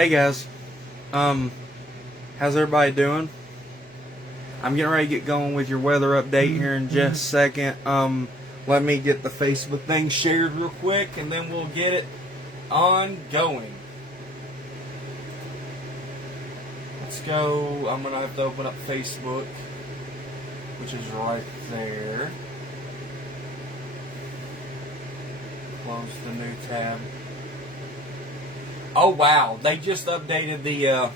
Hey guys, how's everybody doing? I'm getting ready to get going with your weather update here in just a second. Let me get the Facebook thing shared real quick, and then we'll get it on going. Let's go. I'm gonna have to open up Facebook, which is right there. Close the new tab. Oh wow, they just updated the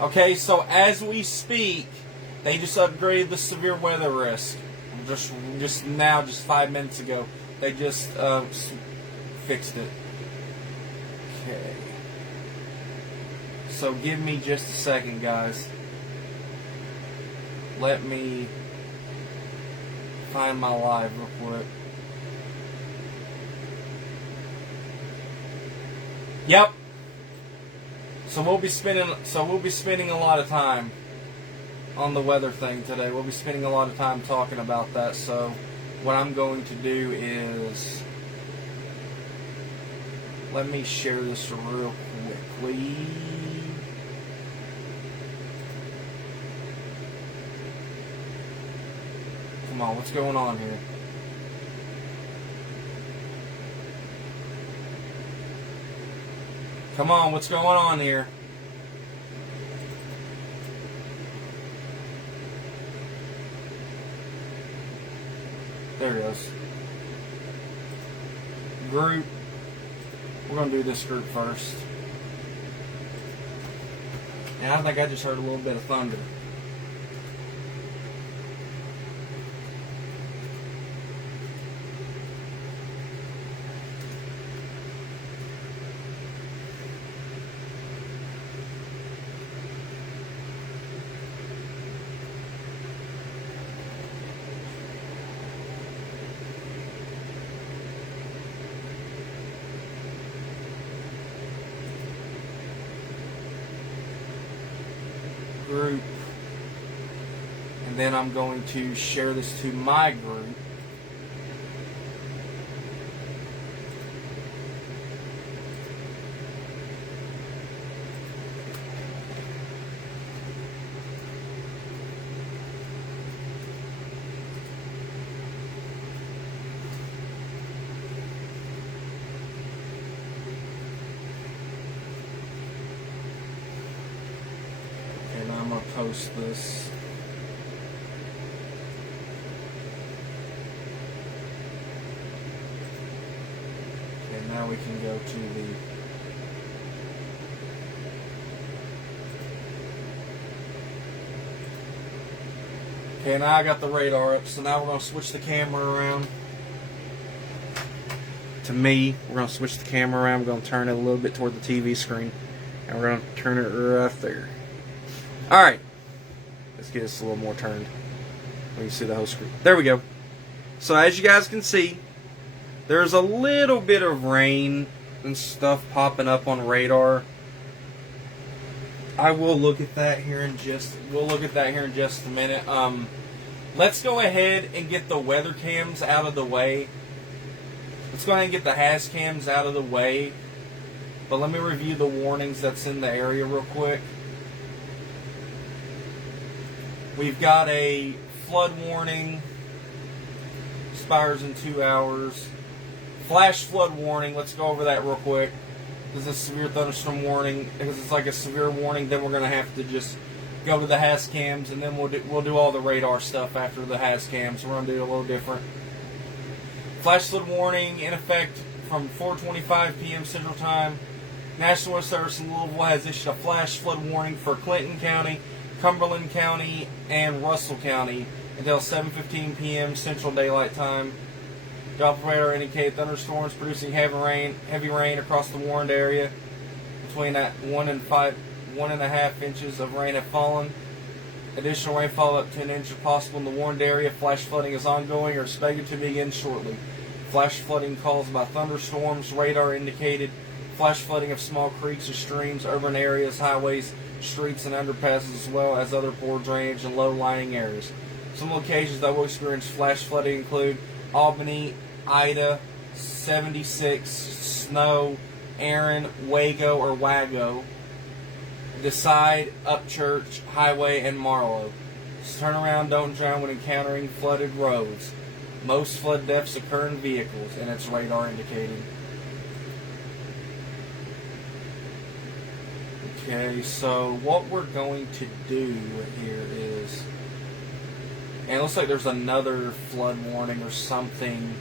okay, so as we speak, they just upgraded the severe weather risk. Just now, just 5 minutes ago, they just fixed it. Okay. So give me just a second, guys. Let me find my live real quick. Yep. So we'll be spending a lot of time on the weather thing today. We'll be spending a lot of time talking about that. So what I'm going to do is let me share this real quickly. Come on, what's going on here? Come on, what's going on here? There it goes. Group. We're going to do this group first. And I think I just heard a little bit of thunder. Group, and then I'm going to share this to my group. Post this. Okay, now we can go to the okay, now I got the radar up, so now we're going to switch the camera around to me. We're going to switch the camera around. We're going to turn it a little bit toward the TV screen, and we're going to turn it right there. Alright, let's get this a little more turned. We can see the whole screen. There we go. So as you guys can see, there's a little bit of rain and stuff popping up on radar. I will look at that here in just a minute. Let's go ahead and get the weather cams out of the way. Let's go ahead and get the HAZ cams out of the way. But let me review the warnings that's in the area real quick. We've got a flood warning, expires in 2 hours. Flash flood warning, let's go over that real quick. This is a severe thunderstorm warning. Because it's like a severe warning, then we're going to have to just go to the HAZ cams, and then we'll do all the radar stuff after the HAZ cams. We're going to do it a little different. Flash flood warning in effect from 4:25 p.m. Central Time. National Weather Service in Louisville has issued a flash flood warning for Clinton County, Cumberland County, and Russell County until 7:15 p.m. Central Daylight Time. Doppler radar indicated thunderstorms producing heavy rain across the warned area. Between 1 and 1.5 inches of rain have fallen. Additional rainfall up to an inch if possible in the warned area. Flash flooding is ongoing or expected to begin shortly. Flash flooding caused by thunderstorms. Radar indicated flash flooding of small creeks or streams, urban areas, highways, streets, and underpasses, as well as other poor drainage and low-lying areas. Some locations that will experience flash flooding include Albany, Ida, 76, Snow, Aaron, Wago, or Wago. Decide, Upchurch, Highway, and Marlow. Turn around, don't drown when encountering flooded roads. Most flood deaths occur in vehicles, and it's radar indicated. Okay, so what we're going to do here is, and it looks like there's another flood warning or something.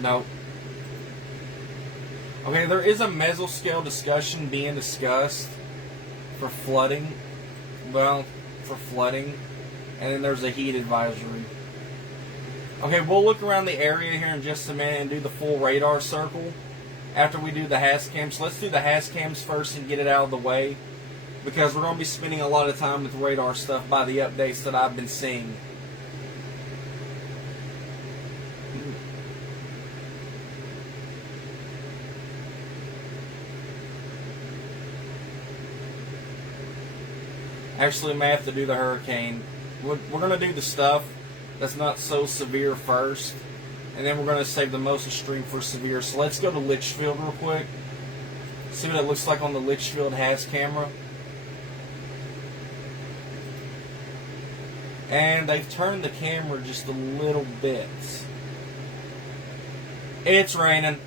Nope. Okay, there is a mesoscale discussion being discussed for flooding. Well, for flooding. And then there's a heat advisory. Okay, we'll look around the area here in just a minute and do the full radar circle after we do the HAZ cams. So let's do the HAZ cams first and get it out of the way, because we're going to be spending a lot of time with radar stuff by the updates that I've been seeing. Actually, I may have to do the hurricane. We're going to do the stuff that's not so severe first, and then we're going to save the most extreme for severe. So let's go to Litchfield real quick. See what it looks like on the Litchfield HAZ camera. And they've turned the camera just a little bit. It's raining.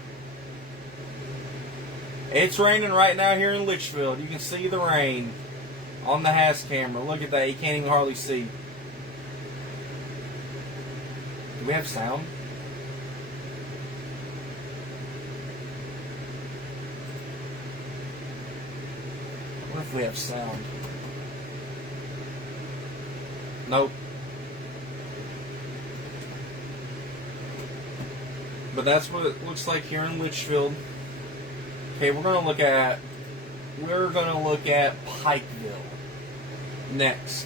It's raining right now here in Litchfield. You can see the rain on the HAZ camera. Look at that. You can't even hardly see. Do we have sound? What if we have sound? Nope. But that's what it looks like here in Litchfield. Okay, we're gonna look at Pikeville next.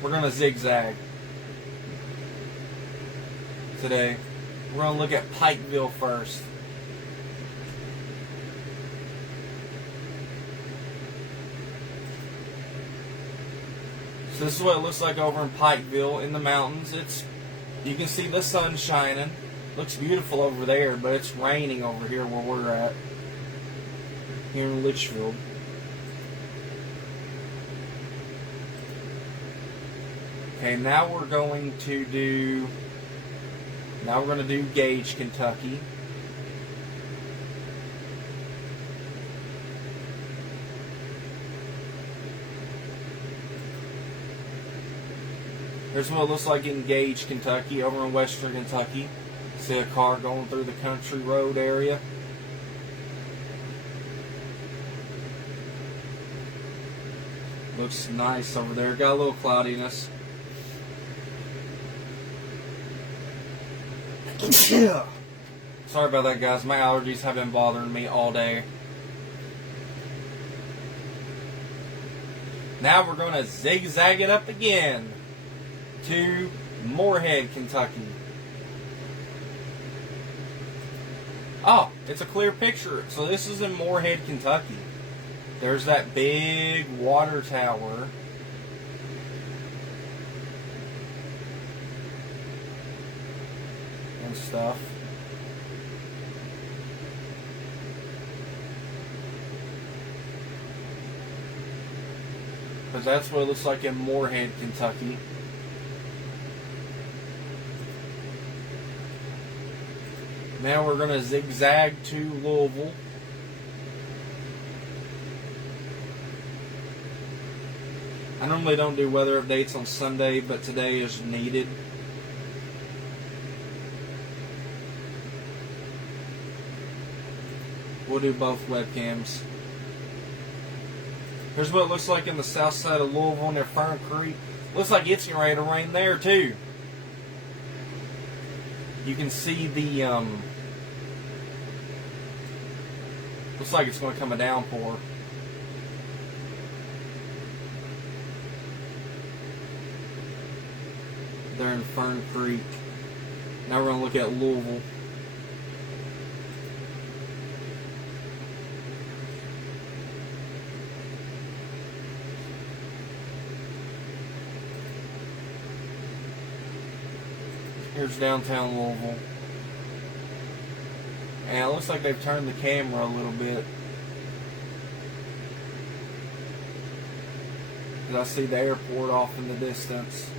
We're gonna zigzag today. We're gonna look at Pikeville first. So this is what it looks like over in Pikeville in the mountains. You can see the sun shining. Looks beautiful over there, but it's raining over here where we're at. Here in Litchfield. Okay, now we're going to do Gage, Kentucky. Here's what it looks like in Gage, Kentucky, over in western Kentucky. See a car going through the country road area. Looks nice over there. Got a little cloudiness. Sorry about that, guys. My allergies have been bothering me all day. Now we're going to zigzag it up again to Moorhead, Kentucky. Oh, it's a clear picture. So this is in Moorhead, Kentucky. There's that big water tower. And stuff. Because that's what it looks like in Moorhead, Kentucky. Now we're going to zigzag to Louisville. I normally don't do weather updates on Sunday, but today is needed. We'll do both webcams. Here's what it looks like in the south side of Louisville near Fern Creek. Looks like it's getting ready to rain there too. You can see the, looks like it's going to come a downpour. There in Fern Creek. Now we're going to look at Louisville. Here's downtown Louisville. And it looks like they've turned the camera a little bit. I see the airport off in the distance.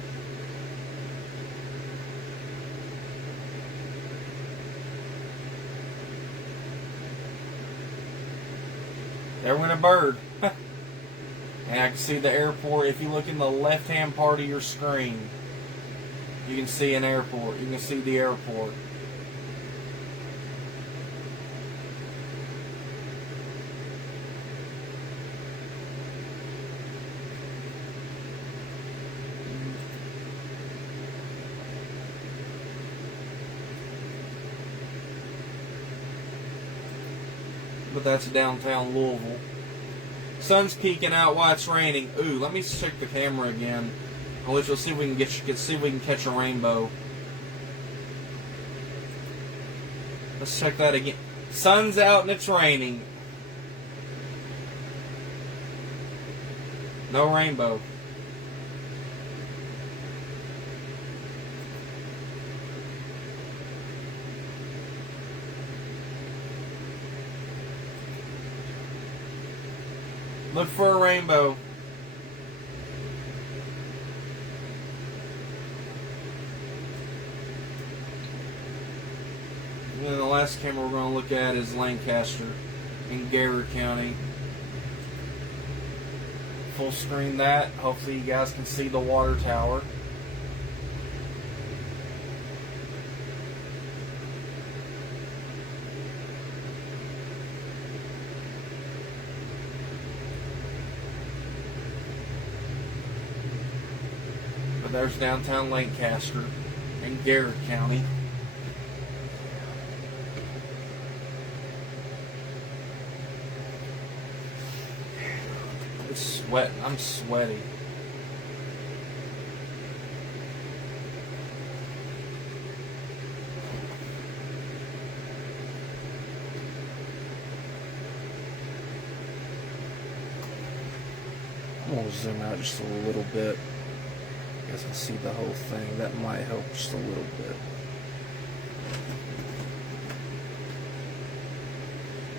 There went a bird. And I can see the airport. If you look in the left-hand part of your screen, you can see an airport. You can see the airport. But that's downtown Louisville. Sun's peeking out while it's raining. Ooh, let me check the camera again. I'll let you see if we can see if we can catch a rainbow. Let's check that again. Sun's out and it's raining. No rainbow. Look for a rainbow. And then the last camera we're going to look at is Lancaster in Garrett County. Full screen that. Hopefully you guys can see the water tower. But there's downtown Lancaster in Garrett County. It's sweat. I'm sweaty. I'm going to zoom out just a little bit. You guys can see the whole thing. That might help just a little bit.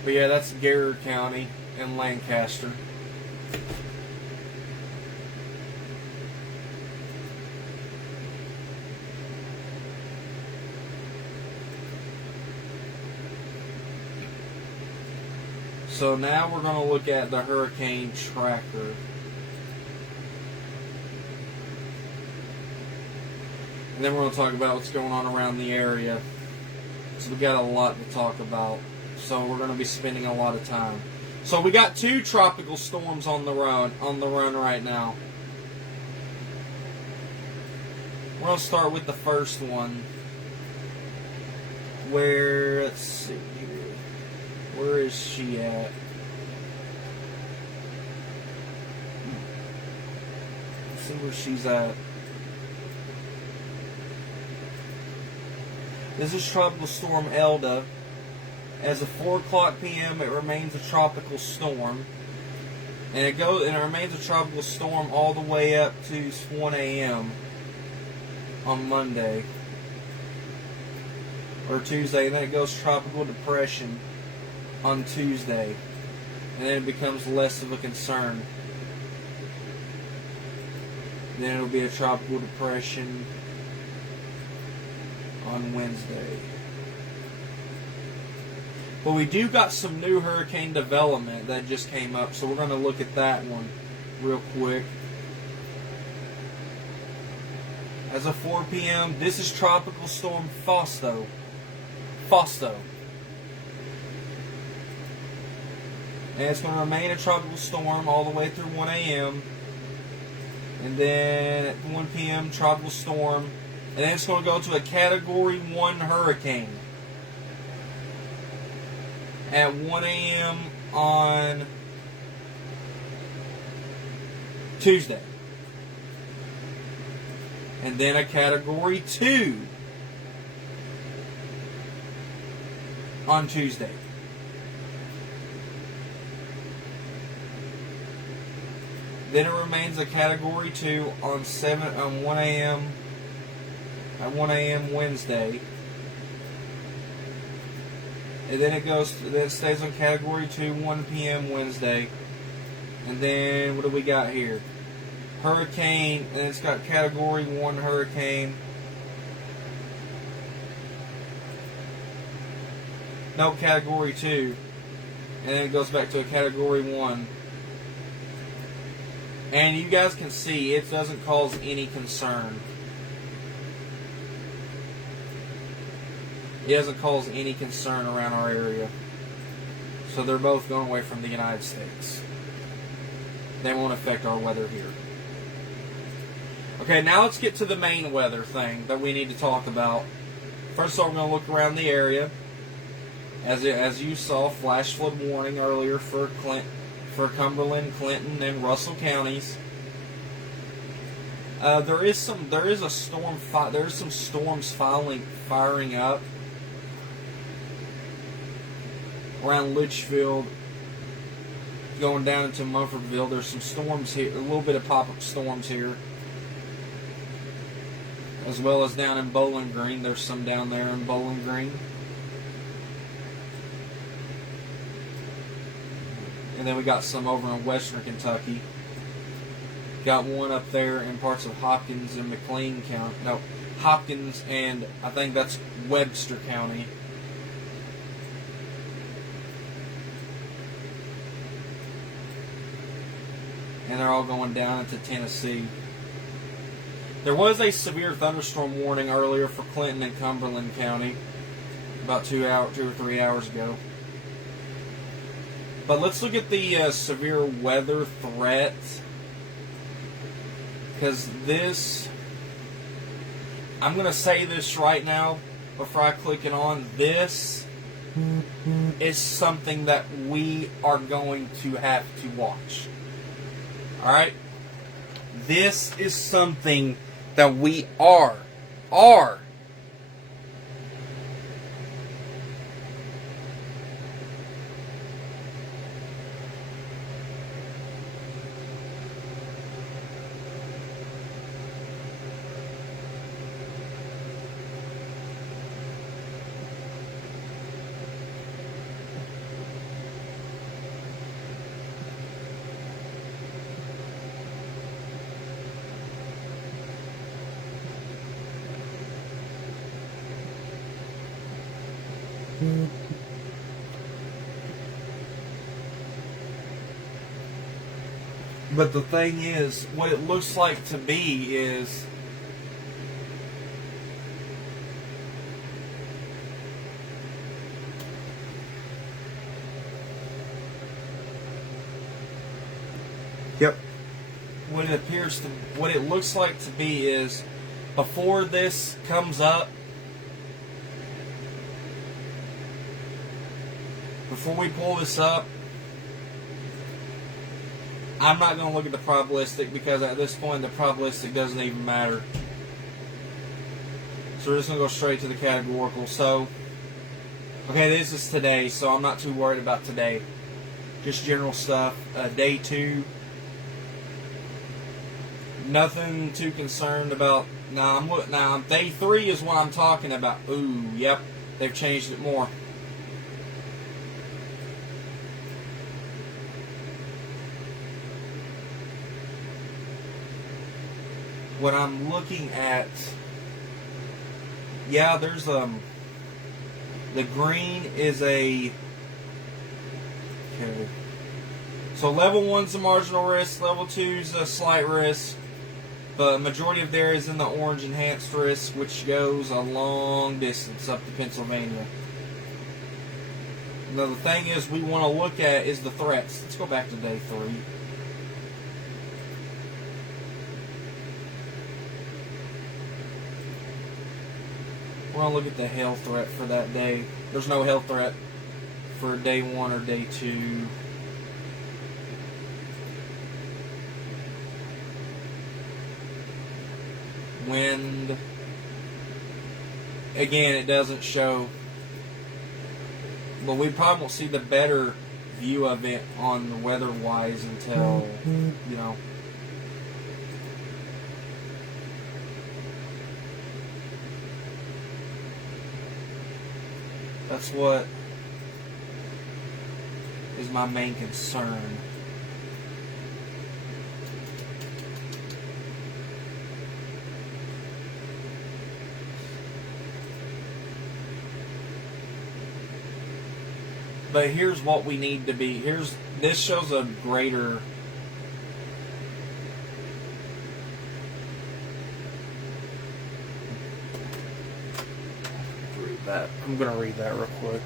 But yeah, that's Garrett County in Lancaster. So now we're going to look at the hurricane tracker. And then we're going to talk about what's going on around the area. So we got a lot to talk about. So we're going to be spending a lot of time. So we got 2 tropical storms on the run right now. We're going to start with the first one. Where, let's see here. Where is she at? Let's see where she's at. This is Tropical Storm Elda. As of 4 o'clock p.m., it remains a tropical storm. And it remains a tropical storm all the way up to 1 a.m. on Monday. Or Tuesday. And then it goes tropical depression on Tuesday. And then it becomes less of a concern. And then it'll be a tropical depression on Wednesday. But we do got some new hurricane development that just came up, so we're going to look at that one real quick. As of 4 p.m., this is Tropical Storm Fausto. And it's going to remain a tropical storm all the way through 1 a.m. And then at 1 p.m., tropical storm. And then it's going to go to a Category 1 hurricane at 1 a.m. on Tuesday. And then a Category 2 on Tuesday. Then it remains a Category 2 on 1 a.m. at 1 a.m. Wednesday. And then then it stays on Category 2, 1 p.m. Wednesday. And then, what do we got here? Hurricane, and it's got Category 1 hurricane. No, Category 2. And then it goes back to a Category 1. And you guys can see it doesn't cause any concern. It doesn't cause any concern around our area. So they're both going away from the United States. They won't affect our weather here. Okay, now let's get to the main weather thing that we need to talk about. First of all, we're going to look around the area. As you saw, flash flood warning earlier for Cumberland, Clinton, and Russell counties. There is some storms firing up around Litchfield, going down into Mumfordville. There's some storms here, a little bit of pop-up storms here, as well as down in Bowling Green. There's some down there in Bowling Green. And then we got some over in western Kentucky. Got one up there in parts of Hopkins and McLean County. No, Hopkins and I think that's Webster County. And they're all going down into Tennessee. There was a severe thunderstorm warning earlier for Clinton and Cumberland County about 2 or 3 hours ago. But let's look at the severe weather threat, because I'm going to say this right now before I click it on. This is something that we are going to have to watch. Alright? This is something that we are But the thing is, what it looks like to be is what it looks like to be is, before this comes up, before we pull this up, I'm not going to look at the probabilistic, because at this point the probabilistic doesn't even matter. So we're just going to go straight to the categorical. So, okay, this is today, so I'm not too worried about today. Just general stuff. Day 2. Nothing too concerned about. Now, day 3 is what I'm talking about. Ooh, yep, they've changed it more. What I'm looking at, yeah, there's the green is okay. So level 1's a marginal risk, level 2's a slight risk, but majority of there is in the orange enhanced risk, which goes a long distance up to Pennsylvania. Now the thing is we want to look at is the threats. Let's go back to day 3. We're going to look at the hail threat for that day. There's no hail threat for day 1 or day 2. Wind. Again, it doesn't show. But we probably won't see the better view of it on the weather-wise until, you know. That's what is my main concern. But here's what we need to be. This shows a greater. Read that. I'm gonna read that real quick.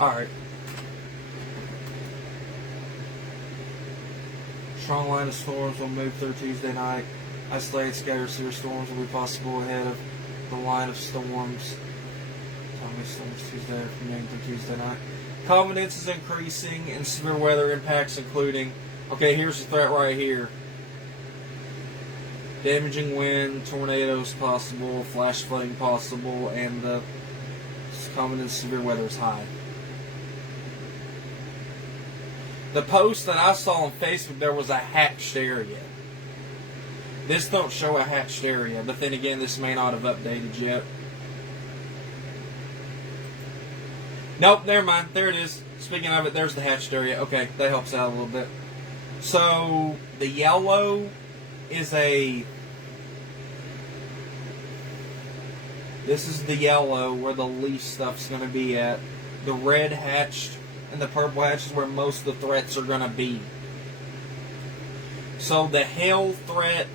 Alright. Strong line of storms will move through Tuesday night. Isolated scattered severe storms will be possible ahead of the line of storms. Tommy storms Tuesday afternoon through Tuesday night. Confidence is increasing in severe weather impacts, including. Okay, here's the threat right here. Damaging wind, tornadoes possible, flash flooding possible, and the confidence severe weather is high. The post that I saw on Facebook, there was a hatched area. This don't show a hatched area, but then again, this may not have updated yet. Nope, never mind. There it is. Speaking of it, there's the hatched area. Okay, that helps out a little bit. So, the yellow is a... This is the yellow where the leaf stuff's going to be at. The red hatched and the purple hatch is where most of the threats are going to be. So the hail threat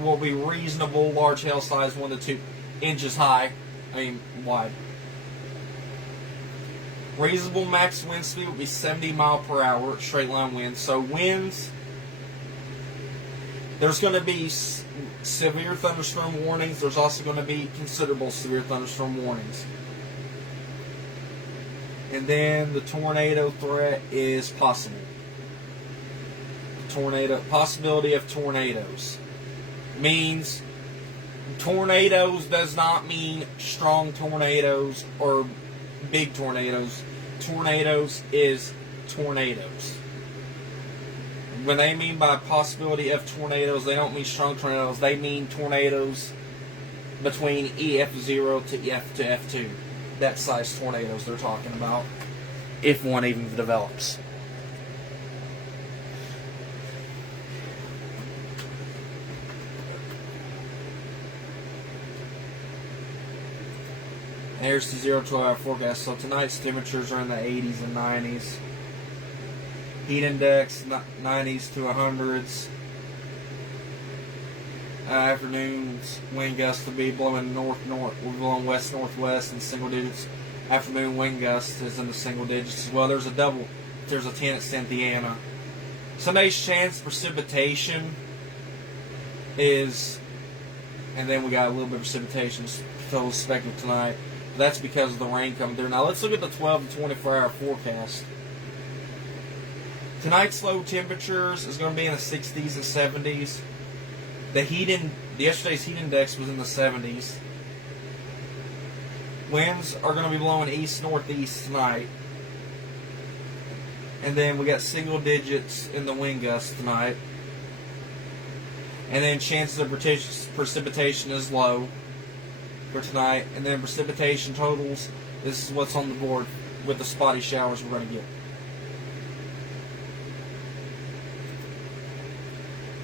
will be reasonable, large hail size 1 to 2 inches high, wide. Reasonable max wind speed will be 70 mile per hour, straight line wind. So winds, there's going to be severe thunderstorm warnings. There's also going to be considerable severe thunderstorm warnings. And then the tornado threat is possible. Possibility of tornadoes means tornadoes does not mean strong tornadoes or big tornadoes. Tornadoes is tornadoes. When they mean by possibility of tornadoes, they don't mean strong tornadoes. They mean tornadoes between EF0 to F2. That size tornadoes they're talking about, if one even develops. Here's the 0 to 12 hour forecast. So tonight's temperatures are in the 80s and 90s. Heat index 90s to 100s. Afternoons wind gusts will be blowing north-north. We're blowing west-northwest in single digits. Afternoon wind gust is in the single digits as well. There's a 10 at Cynthiana. Sunday's chance precipitation is, and then we got a little bit of precipitation still expected tonight. But that's because of the rain coming through. Now let's look at the 12 to 24 hour forecast. Tonight's low temperatures is going to be in the 60s and 70s. Yesterday's heat index was in the 70s. Winds are going to be blowing east-northeast tonight. And then we got single digits in the wind gusts tonight. And then chances of precipitation is low for tonight. And then precipitation totals, this is what's on the board with the spotty showers we're going to get.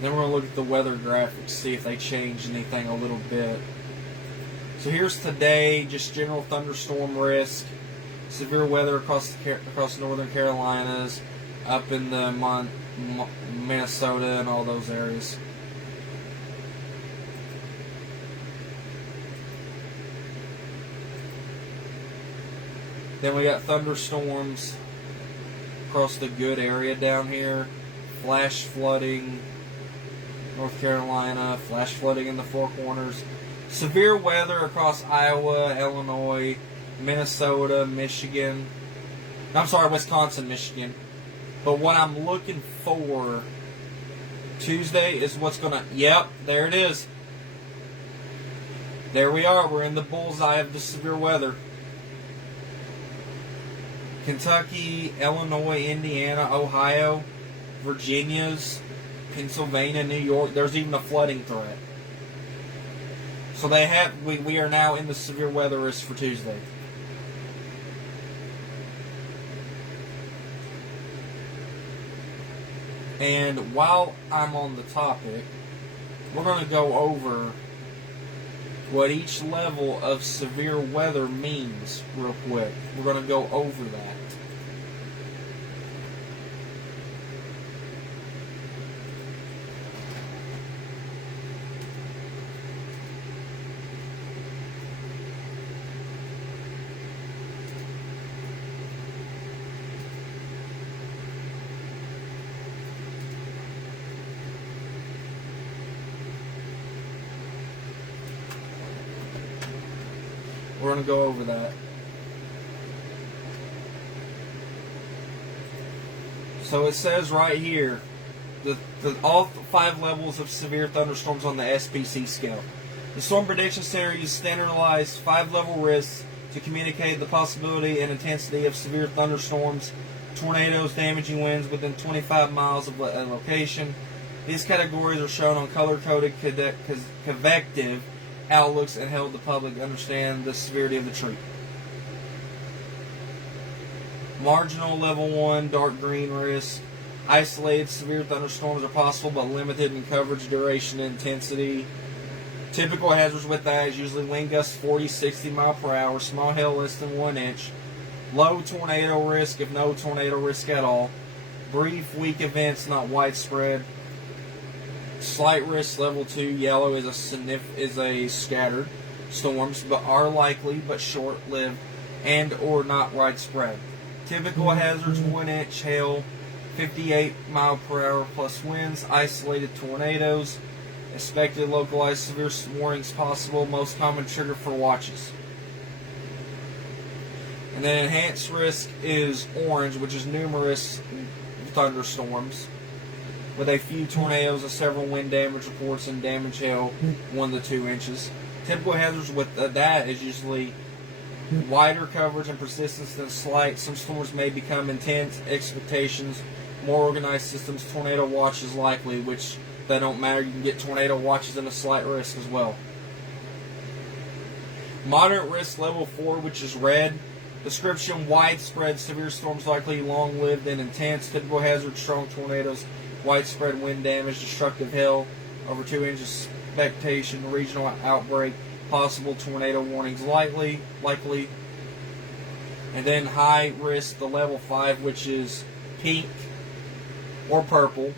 Then we're going to look at the weather graphics, see if they change anything a little bit. So here's today, just general thunderstorm risk, severe weather across northern Carolinas, up in the Minnesota and all those areas. Then we got thunderstorms across the good area down here, flash flooding, North Carolina, flash flooding in the Four Corners. Severe weather across Iowa, Illinois, Minnesota, Michigan. Wisconsin, Michigan. But what I'm looking for Tuesday is what's going to... Yep, there it is. There we are. We're in the bullseye of the severe weather. Kentucky, Illinois, Indiana, Ohio, Virginia's, Pennsylvania, New York. There's even a flooding threat. So we are now in the severe weather risk for Tuesday. And while I'm on the topic, we're going to go over what each level of severe weather means real quick. We're going to go over that. We're going to go over that. So it says right here, all 5 levels of severe thunderstorms on the SPC scale. The Storm Prediction Center used standardized 5-level risks to communicate the possibility and intensity of severe thunderstorms, tornadoes, damaging winds within 25 miles of a location. These categories are shown on color-coded convective outlooks and help the public understand the severity of the treat. Marginal level 1, dark green risk. Isolated severe thunderstorms are possible but limited in coverage, duration, and intensity. Typical hazards with that is usually wind gusts 40-60 mile per hour, small hail less than 1 inch, low tornado risk if no tornado risk at all, brief weak events not widespread. Slight risk level 2, yellow, is a scattered storms, but are likely but short-lived and or not widespread. Typical hazards: 1 inch hail, 58 mile per hour plus winds, isolated tornadoes, expected localized severe warnings possible, most common trigger for watches. And then enhanced risk is orange, which is numerous thunderstorms, with a few tornadoes and several wind damage reports and damage hail 1 to 2 inches. Typical hazards with that is usually wider coverage and persistence than slight. Some storms may become intense. Expectations, more organized systems. Tornado watch is likely, which they don't matter. You can get tornado watches in a slight risk as well. Moderate risk level 4, which is red. Description: widespread severe storms likely, long-lived and intense. Typical hazard: strong tornadoes, widespread wind damage, destructive hail over 2 inches, expectation, regional outbreak, possible tornado warnings likely. And then high risk, the level 5, which is pink or purple.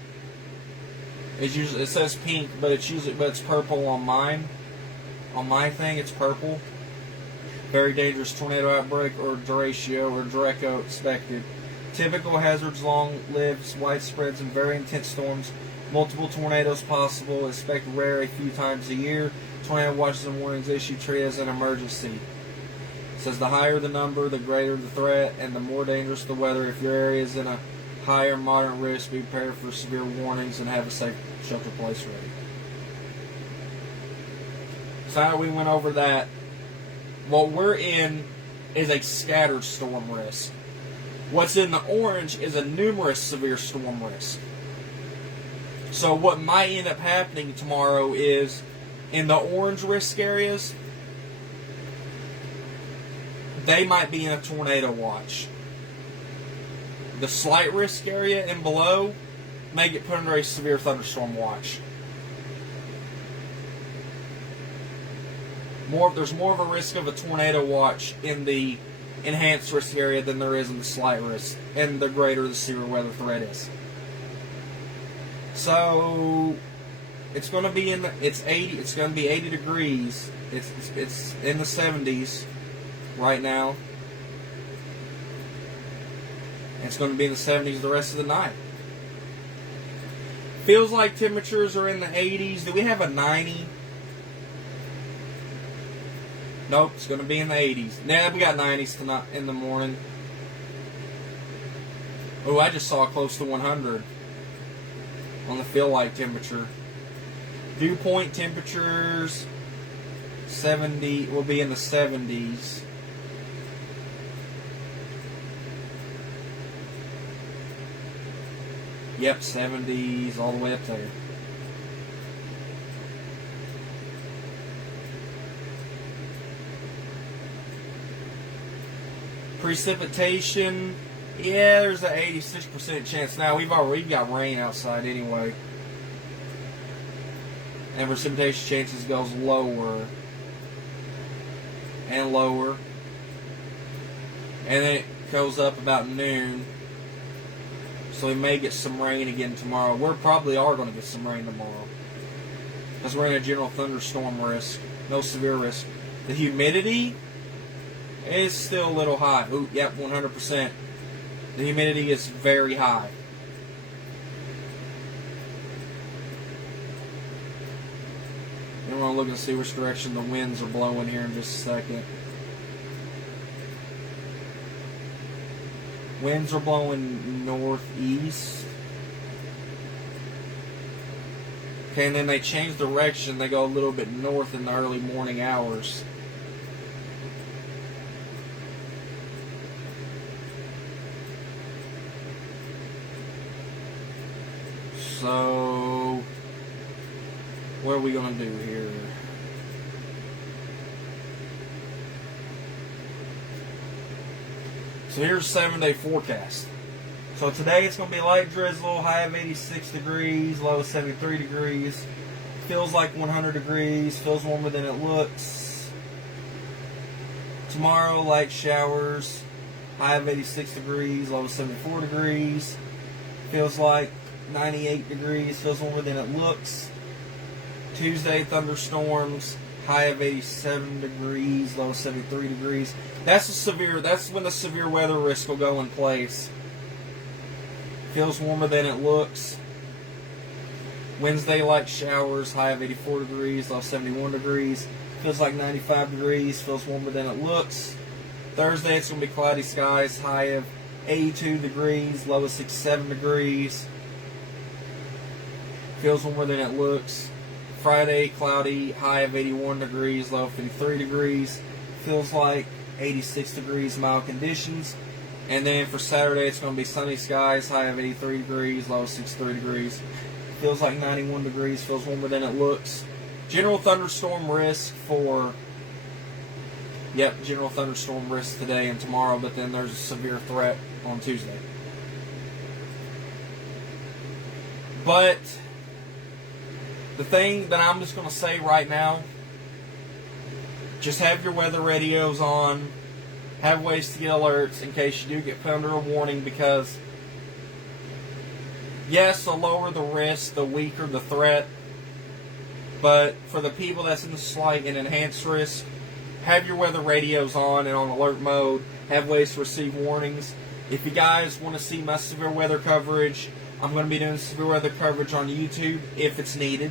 It's usually, it says pink, but it's purple on mine. On my thing, it's purple. Very dangerous tornado outbreak or derecho or Draco expected. Typical hazards: long-lived, widespreads, and very intense storms. Multiple tornadoes possible. Expect rare a few times a year. Tornado watches and warnings issued. Treat as an emergency. It says the higher the number, the greater the threat, and the more dangerous the weather. If your area is in a higher moderate risk, be prepared for severe warnings and have a safe shelter place ready. So now we went over that. What we're in is a scattered storm risk. What's in the orange is a numerous severe storm risk. So what might end up happening tomorrow is, in the orange risk areas, they might be in a tornado watch. The slight risk area and below may get put under a severe thunderstorm watch. There's more of a risk of a tornado watch in the enhanced risk area than there is in the slight risk, and the greater the severe weather threat is. So it's going to be it's 80. It's going to be 80 degrees. It's in the 70s right now. It's going to be in the 70s the rest of the night. Feels like temperatures are in the 80s. Do we have a 90? Nope, it's going to be in the 80s. Nah, we got 90s tonight in the morning. Oh, I just saw close to 100 on the feel like temperature. Dew point temperatures 70 will be in the 70s. Yep, 70s all the way up there. Precipitation, yeah, there's an 86% chance. Now we've got rain outside anyway, and precipitation chances goes lower and lower, and then it goes up about noon. So we may get some rain again tomorrow. We probably are going to get some rain tomorrow because we're in a general thunderstorm risk, no severe risk. The humidity is still a little high. Ooh, yep, 100%. The humidity is very high. And we're going to look and see which direction the winds are blowing here in just a second. Winds are blowing northeast. Okay, and then they change direction. They go a little bit north in the early morning hours. So, what are we going to do here? So here's a 7-day forecast. So today it's going to be light drizzle, high of 86 degrees, low of 73 degrees. Feels like 100 degrees, feels warmer than it looks. Tomorrow, light showers, high of 86 degrees, low of 74 degrees. Feels like 98 degrees, feels warmer than it looks. Tuesday, thunderstorms, high of 87 degrees, low of 73 degrees. That's when the severe weather risk will go in place. Feels warmer than it looks. Wednesday, light showers, high of 84 degrees, low of 71 degrees. Feels like 95 degrees, feels warmer than it looks. Thursday, it's going to be cloudy skies, high of 82 degrees, low of 67 degrees. Feels warmer than it looks. Friday, cloudy, high of 81 degrees, low of 53 degrees. Feels like 86 degrees, mild conditions. And then for Saturday, it's going to be sunny skies, high of 83 degrees, low of 63 degrees. Feels like 91 degrees, feels warmer than it looks. General thunderstorm risk general thunderstorm risk today and tomorrow, but then there's a severe threat on Tuesday. But the thing that I'm just going to say right now, just have your weather radios on, have ways to get alerts in case you do get put under a warning, because yes, the lower the risk, the weaker the threat, but for the people that's in the slight and enhanced risk, have your weather radios on and on alert mode, have ways to receive warnings. If you guys want to see my severe weather coverage, I'm going to be doing severe weather coverage on YouTube if it's needed.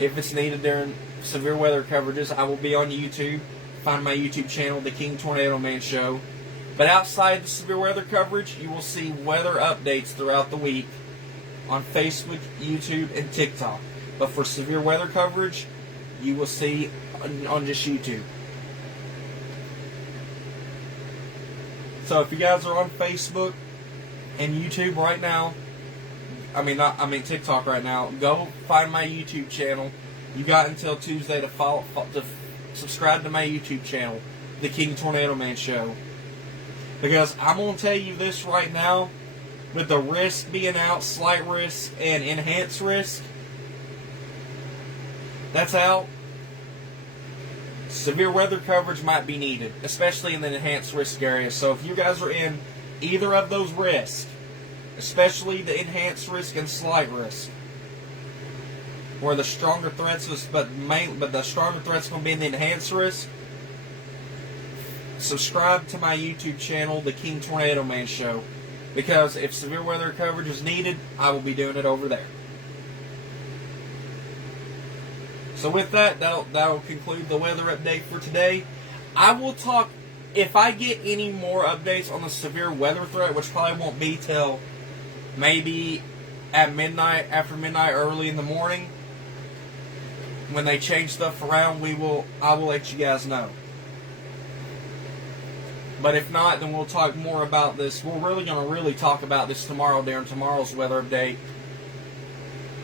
If it's needed during severe weather coverages, I will be on YouTube. Find my YouTube channel, The King Tornado Man Show. But outside the severe weather coverage, you will see weather updates throughout the week on Facebook, YouTube, and TikTok. But for severe weather coverage, you will see on just YouTube. So if you guys are on Facebook and YouTube right now, TikTok right now, go find my YouTube channel. You got until Tuesday to subscribe to my YouTube channel, The King Tornado Man Show. Because I'm going to tell you this right now, with the risk being out, slight risk and enhanced risk, that's out. Severe weather coverage might be needed, especially in the enhanced risk area. So if you guys are in either of those risks, especially the enhanced risk and slight risk, where the stronger threats but the stronger threats going to be in the enhanced risk, subscribe to my YouTube channel, The King Tornado Man Show, because if severe weather coverage is needed, I will be doing it over there. So with that, that'll conclude the weather update for today. I will talk, if I get any more updates on the severe weather threat, which probably won't be till maybe at midnight, after midnight, early in the morning, when they change stuff around, I will let you guys know. But if not, then we'll talk more about this. We're really going to talk about this tomorrow during tomorrow's weather update,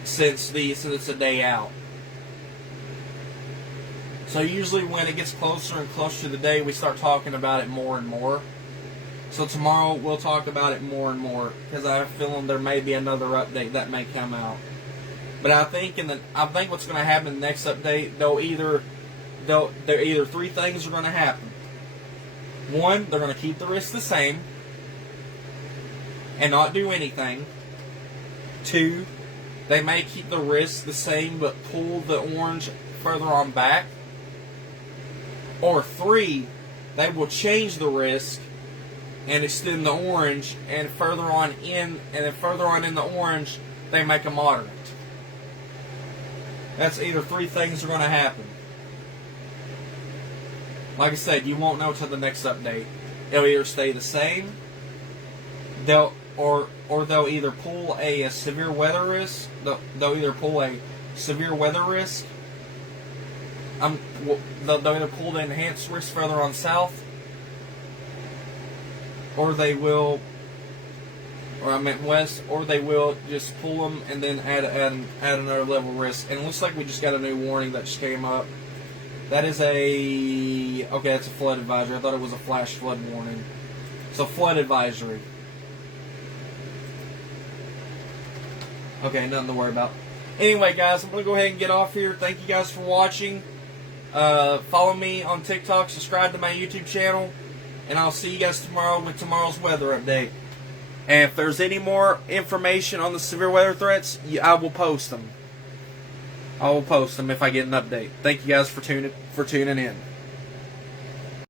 since it's a day out. So usually when it gets closer and closer to the day, we start talking about it more and more. So tomorrow we'll talk about it more and more, because I have a feeling there may be another update that may come out. But I think what's going to happen in the next update, there either three things are going to happen. One, they're going to keep the risk the same and not do anything. Two, they may keep the risk the same but pull the orange further on back. Or three, they will change the risk and extend the orange, and further on in the orange, they make a moderate. That's either three things are going to happen. Like I said, you won't know till the next update. It'll either stay the same, they'll either pull a severe weather risk. They'll either pull a severe weather risk. They'll either pull the enhanced risk further on south, or they will, or I meant west, or they will just pull them and then add another level risk. And it looks like we just got a new warning that just came up. That is okay, that's a flood advisory. I thought it was a flash flood warning. So flood advisory. Okay, nothing to worry about. Anyway, guys, I'm going to go ahead and get off here. Thank you guys for watching. Follow me on TikTok. Subscribe to my YouTube channel. And I'll see you guys tomorrow with tomorrow's weather update. And if there's any more information on the severe weather threats, I will post them. I will post them if I get an update. Thank you guys for tuning in.